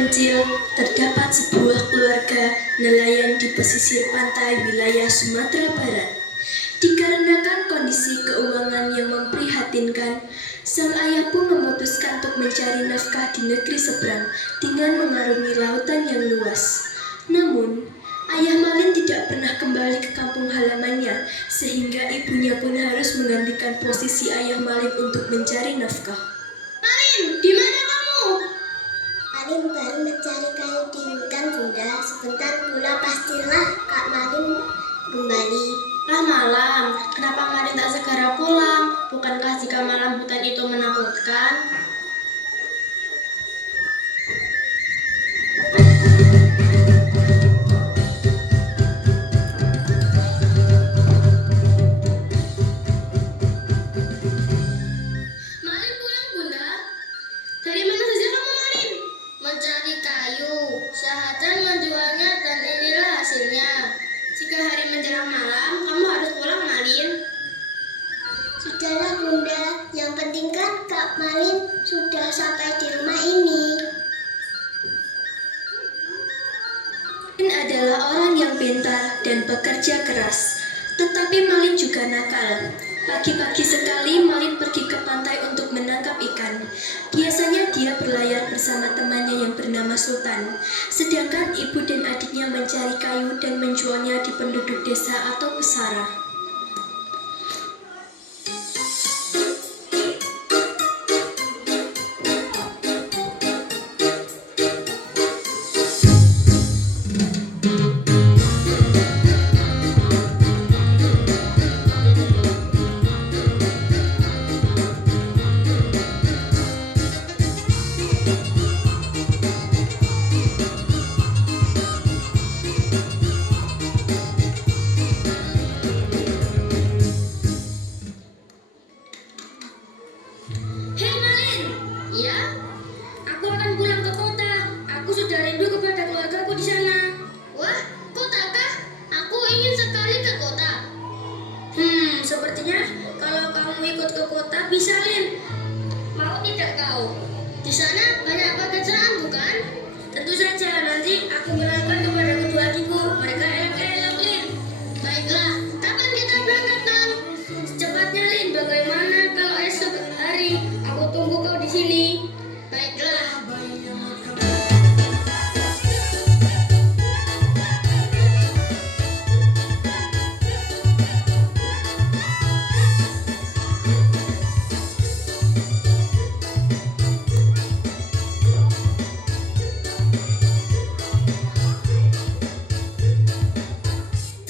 terpencil, terdapat sebuah keluarga nelayan di pesisir pantai wilayah Sumatera Barat. Dikarenakan kondisi keuangan yang memprihatinkan, sang ayah pun memutuskan untuk mencari nafkah di negeri seberang dengan mengarungi lautan yang luas. Namun, ayah Malin tidak pernah kembali ke kampung halamannya, sehingga ibunya pun harus menggantikan posisi ayah Malin untuk mencari nafkah. Malin, di mana kamu? Malin baru mencari kayu di hutan, Bunda. Sebentar pula pastilah Kak Malin kembali. Lah malam, kenapa Malin tak segera pulang? Bukankah jika malam hutan itu menakutkan? Malin pulang, Bunda. Dari mana saja kamu, Malin? Mencari kayu, Syahadan menjualnya dan inilah hasilnya. Jika hari menjelang malam, kamu harus pulang, Malin. Sudahlah Bunda, yang penting kan Kak Malin sudah sampai di rumah ini. Malin adalah orang yang pintar dan bekerja keras, tetapi Malin juga nakal. Pagi-pagi sekali Malin pergi ke pantai untuk menangkap ikan. Biasanya dia berlayar bersama temannya yang bernama Sultan, sedangkan ibu dan adiknya mencari kayu dan menjualnya di penduduk desa atau pesara. Hei Malin, ya? Aku akan pulang ke kota. Aku sudah rindu kepada keluargaku di sana. Wah, kotakah? Aku ingin sekali ke kota. Sepertinya kalau kamu ikut ke kota bisa, Lin. Mau tidak kau? Di sana banyak pekerjaan, bukan? Tentu saja, nanti aku kenalkan kepada kedua adikku. Mereka elok-elok, Lin. Baiklah, kapan kita berangkat, Nan? Secepatnya, Lin. Bagaimana kalau esok hari aku tunggu kau di sini? Baiklah.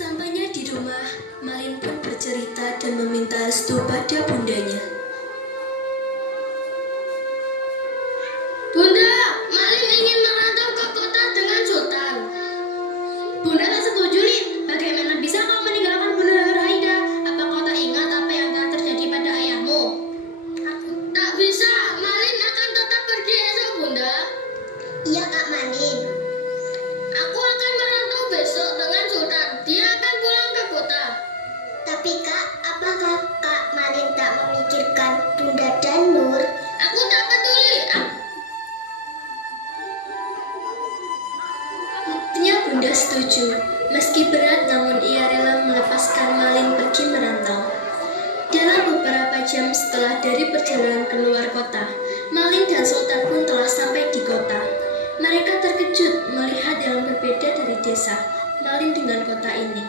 Sampainya di rumah, Malin pun bercerita dan meminta restu pada bundanya. Bunda, Malin ingin merantau ke kota dengan Sultan. Bunda tak setuju, Lin. Bagaimana bisa kau meninggalkan Bunda Nurhaida? Apa kau tak ingat apa yang telah terjadi pada ayahmu? Tak bisa, Malin akan tetap pergi esok, Bunda. Iya Kak Malin. Aku akan merantau besok dengan Sultan. Dia akan pulang ke kota. Tapi Kak, apakah Kak Malin tak memikirkan Bunda dan Nur? Aku tak peduli. Akhirnya Bunda setuju. Meski berat, namun ia rela melepaskan Malin pergi merantau. Dalam beberapa jam setelah dari perjalanan keluar kota, Malin dan Sultan pun telah sampai di kota. Mereka terkejut melihat yang berbeda dari desa Malin dengan kota ini.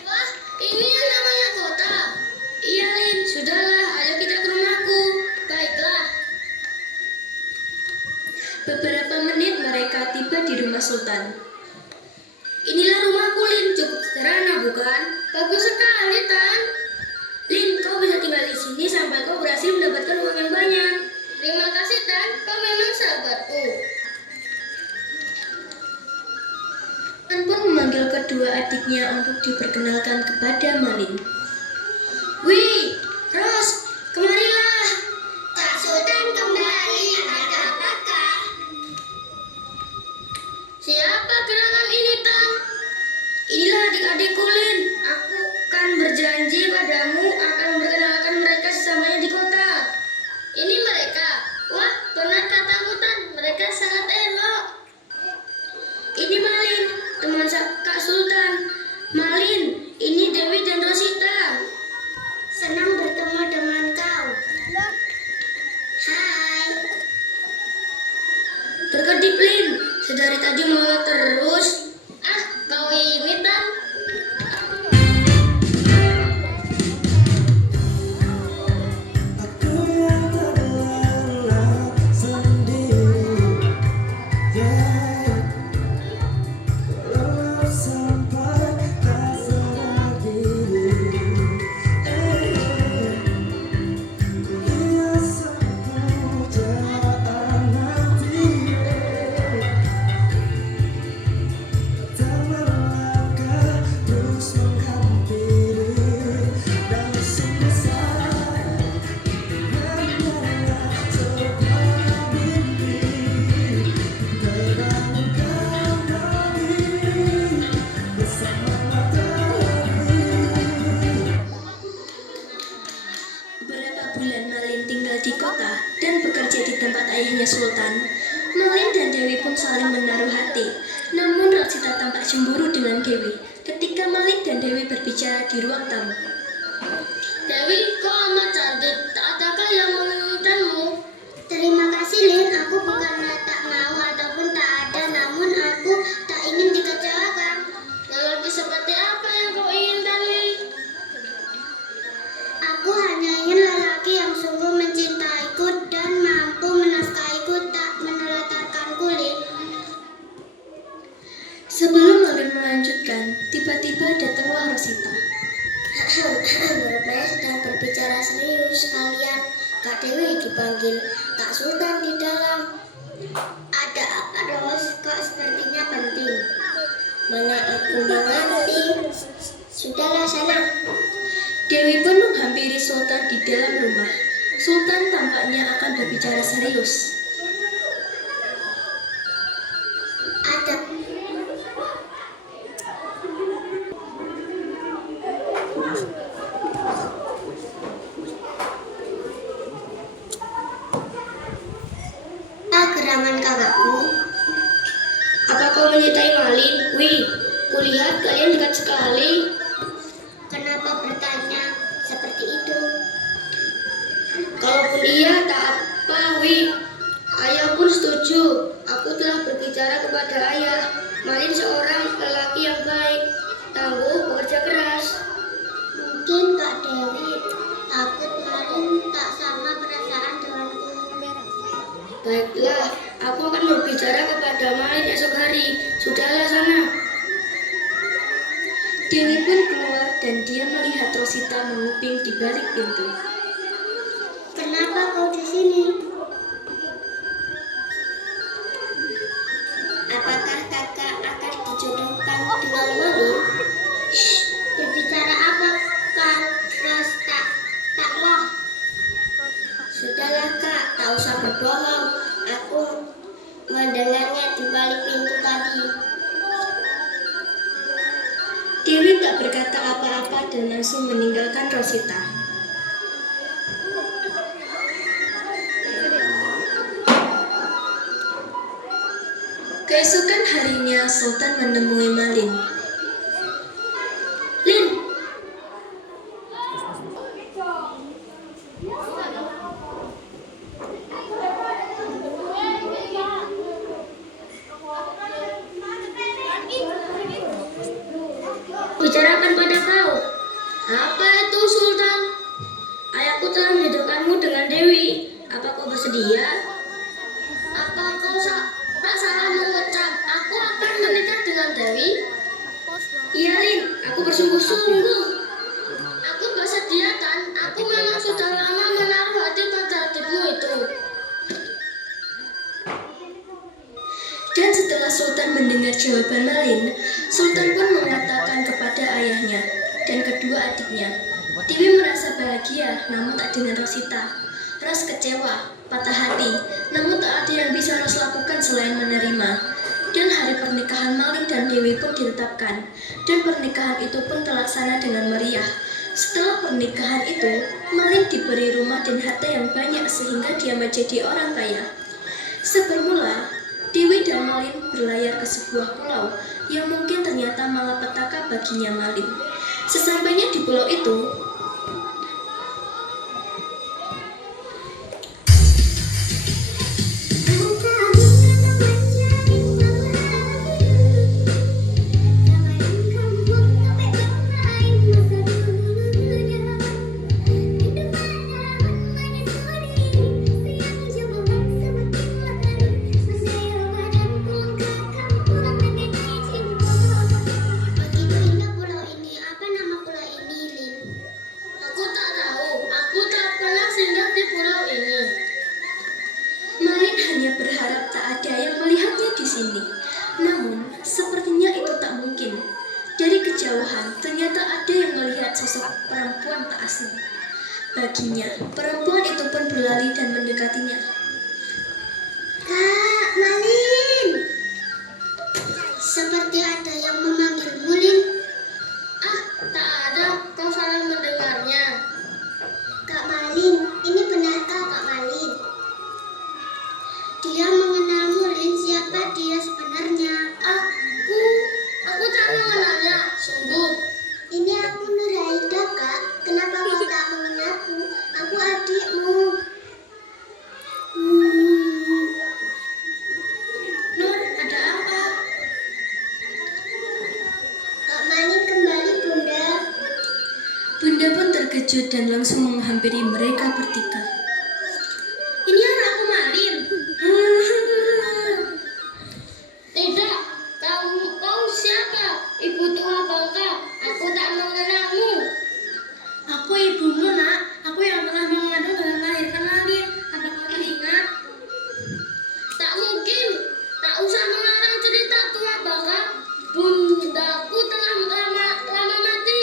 Wah, ini yang namanya kota. Iya, Lin. Sudahlah, ayo kita ke rumahku. Baiklah. Beberapa menit mereka tiba di rumah Sultan. Inilah rumahku, Lin. Cukup sederhana, bukan? Bagus sekali, Tan. Lin, kau bisa tinggal di sini sampai kau berhasil mendapatkan uang yang banyak. Terima kasih, Tan. Kau memang sahabatku. Tan pun memanggil kedua adiknya untuk diperkenalkan kepada Malin. Wih, Ros, kemarilah. Kak Sultan kembali, ada apakah? Siapa gerangan ini, Tan? Inilah adik-adikku, Lin. Aku kan berjanji padamu akan memperkenalkan mereka sesamanya di kota. Ini mereka. Wah, benar katamu, Tan. Mereka sangat elok. Ini Malin, teman Kak Sultan. Malin, ini Dewi dan Rosita. Senang bertemu dengan kau. Hai. Berkedip, Lin. Sedari tadi melolot terus. Ah, kau ini, Tan. Aku yang terlelap sendiri, lelap sampai tak sadar diri. Hiasan pujaan hati, tak melangkah terus menghampiri dan selesai. Beberapa bulan Malin tinggal di kota dan bekerja di tempat ayahnya Sultan. Malin dan Dewi pun saling menaruh hati. Namun Rosita tampak cemburu dengan Dewi ketika Malin dan Dewi berbicara di ruang tamu. Dewi, kau amat cantik. Tak adakah yang menginginkanmu? Terima kasih, Lin. Aku bukannya tak mau ataupun tak ada, namun aku tak ingin dikecewakan. Lelaki seperti apa yang kau inginkan, Wi? Aku hanya ingin lelaki yang sungguh mencintaiku dan mampu menafkahiku, tak menelantarkanku, Lin. Sebelum Malin melanjutkan, tiba-tiba datanglah Rosita. Rupanya sedang berbicara serius kalian. Kak Dewi dipanggil Kak Sultan di dalam. Ada apa, Ros? Kok sepertinya penting? Mana aku mengerti. Sudahlah sana. Dewi pun menghampiri Sultan di dalam rumah. Sultan tampaknya akan berbicara serius. Ada. Gerangan kakakku. Apa kau menyertai Malin? Wih, kulihat kalian dekat sekali. Kenapa bertanya seperti itu? Kalaupun iya, tak apa, Wi. Ayah pun setuju. Aku telah berbicara kepada ayah. Malin seorang lelaki yang baik, tangguh, bekerja keras. Mungkin Kak Dewi takut Malin tak sama perasaan denganku. Baiklah, aku akan berbicara kepada Malin esok hari. Sudahlah sana. Dewi pun keluar dan dia melihat Rosita menguping di balik pintu. Kenapa kau di sini? Apakah kakak akan dijodohkan dengan Malin? Shh, berbicara apa, Kak? Ros, tak loh. Sudahlah Kak, tak usah berbohong. Aku mendengarnya di balik pintu tadi. Dewi tak berkata apa-apa dan langsung meninggalkan Rosita. Keesokan harinya Sultan menemui Malin. Lin, bicarakan pada kau. Apa itu, Sultan? Ayahku telah menjodohkanmu dengan Dewi. Apa kau bersedia? Apa kau tak salah mengucap? Aku akan menikah dengan Dewi. Iya, Lin. Aku bersungguh-sungguh. Aku bersedia, Tan. Aku memang sudah lama menaruh hati pada adikmu itu. Dan setelah Sultan mendengar jawaban Malin, Sultan pun mengatakan kepada ayahnya dan kedua adiknya Tiwi merasa bahagia, namun tak dengan Rosita. Ros kecewa, patah hati, namun tak ada yang bisa Ros lakukan selain menerima. Dan hari pernikahan Malin dan Dewi pun ditetapkan, dan pernikahan itu pun terlaksana dengan meriah. Setelah pernikahan itu, Malin diberi rumah dan harta yang banyak sehingga dia menjadi orang kaya. Sebermula, Dewi dan Malin berlayar ke sebuah pulau yang mungkin ternyata malapetaka baginya Malin. Sesampainya di pulau itu, Begitu indah pulau ini. Apa nama pulau ini, Lin? Aku tak tahu. Aku tak pernah singgah di pulau ini. Malin hanya berharap tak ada yang melihatnya di sini. Namun, sepertinya itu tak mungkin. Dari kejauhan, ternyata ada yang melihat sosok perempuan tak asing. Baginya, perempuan itu pun berlari dan mendekatinya. Kak, Malin. Seperti ada yang memanggilmu, Lin. Ah, tak ada. Kau salah mendengarnya. Kak Malin, ini benarkah Kak Malin? Dia mengenalmu, Lin. Siapa dia sebenarnya? Aku tak mengenalnya. Sungguh. Ini aku Nuraida, Kak. Kenapa kau tak mengenalku? Aku adikmu. Nur, ada apa? Kak Malin kembali, Bunda. Bunda pun terkejut dan langsung menghampiri mereka bertiga. Ini anakku Malin. Tidak, kau siapa? Ibu tua bangka. Aku tak mengenalmu. Aku ibumu, Nak. Aku yang telah mengandung dan melahirkan Malin. Apa kau ingat? Tak mungkin. Tak usah mengarang cerita tua bangka. Bundaku telah lama mati.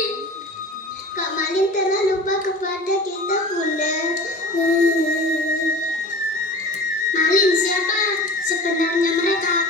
Kak Malin telah lupa kepada kita, Bunda. Malin siapa sebenarnya mereka?